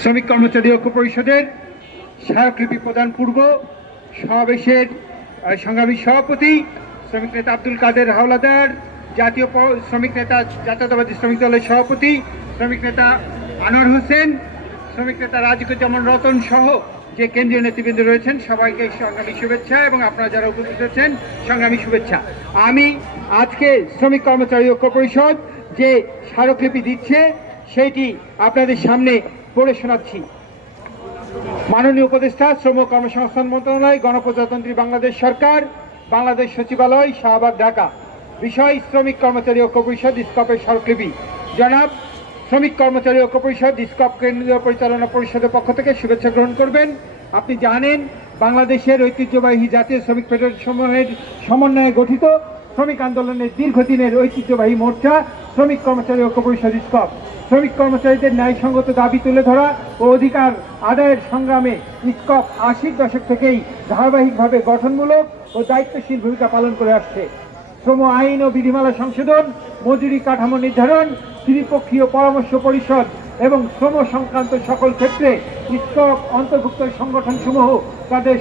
শ্রমিক কর্মচারী ঐক্য পরিষদের স্মারকলিপি প্রদান পূর্ব সমাবেশের সংগ্রামী সভাপতি শ্রমিক নেতা আব্দুল কাদের হাওলাদার, জাতীয় শ্রমিক নেতা জাতীয়তাবাদী শ্রমিক দলের সভাপতি শ্রমিক নেতা আনোয়ার হোসেন, শ্রমিক নেতা রাজিকুজ্জামান রতন সহ যে কেন্দ্রীয় নেতৃবৃন্দ রয়েছেন সবাইকে সংগ্রামী শুভেচ্ছা এবং আপনারা যারা উপস্থিত আছেন সংগ্রামী শুভেচ্ছা। আমি আজকে শ্রমিক কর্মচারী ঐক্য পরিষদ যে স্মারকলিপি দিচ্ছে সেইটি আপনাদের সামনে পড়ে শোনাচ্ছি। মাননীয় উপদেষ্টা, শ্রম কর্মসংস্থান মন্ত্রণালয়, গণপ্রজাতন্ত্রী বাংলাদেশ সরকার, বাংলাদেশ সচিবালয়, শাহবাগ, ঢাকা। বিষয়: শ্রমিক কর্মচারী ঐক্য পরিষদ স্কপের স্মারকলিপি। জনাব, শ্রমিক কর্মচারী ঐক্য পরিষদ স্কপ কেন্দ্রীয় পরিচালনা পরিষদের পক্ষ থেকে শুভেচ্ছা গ্রহণ করবেন। আপনি জানেন, বাংলাদেশের ঐতিহ্যবাহী জাতীয় শ্রমিক ফেডারেশনের সমন্বয়ে গঠিত শ্রমিক আন্দোলনের দীর্ঘদিনের ঐতিহ্যবাহী মোর্চা শ্রমিক কর্মচারী ঐক্য পরিষদ স্কপ শ্রমিক কর্মচারীদের ন্যায়সঙ্গত দাবি তুলে ধরা ও অধিকার আদায়ের সংগ্রামে স্কপ 80-র দশক থেকেই ধারাবাহিকভাবে গঠনমূলক ও দায়িত্বশীল ভূমিকা পালন করে আসছে। শ্রম আইন ও বিধিমালা সংশোধন, মজুরি কাঠামো নির্ধারণ, ত্রিপক্ষীয় পরামর্শ পরিষদ এবং শ্রম সংক্রান্ত সকল ক্ষেত্রে স্কপ অন্তর্ভুক্ত সংগঠনসমূহ তাদের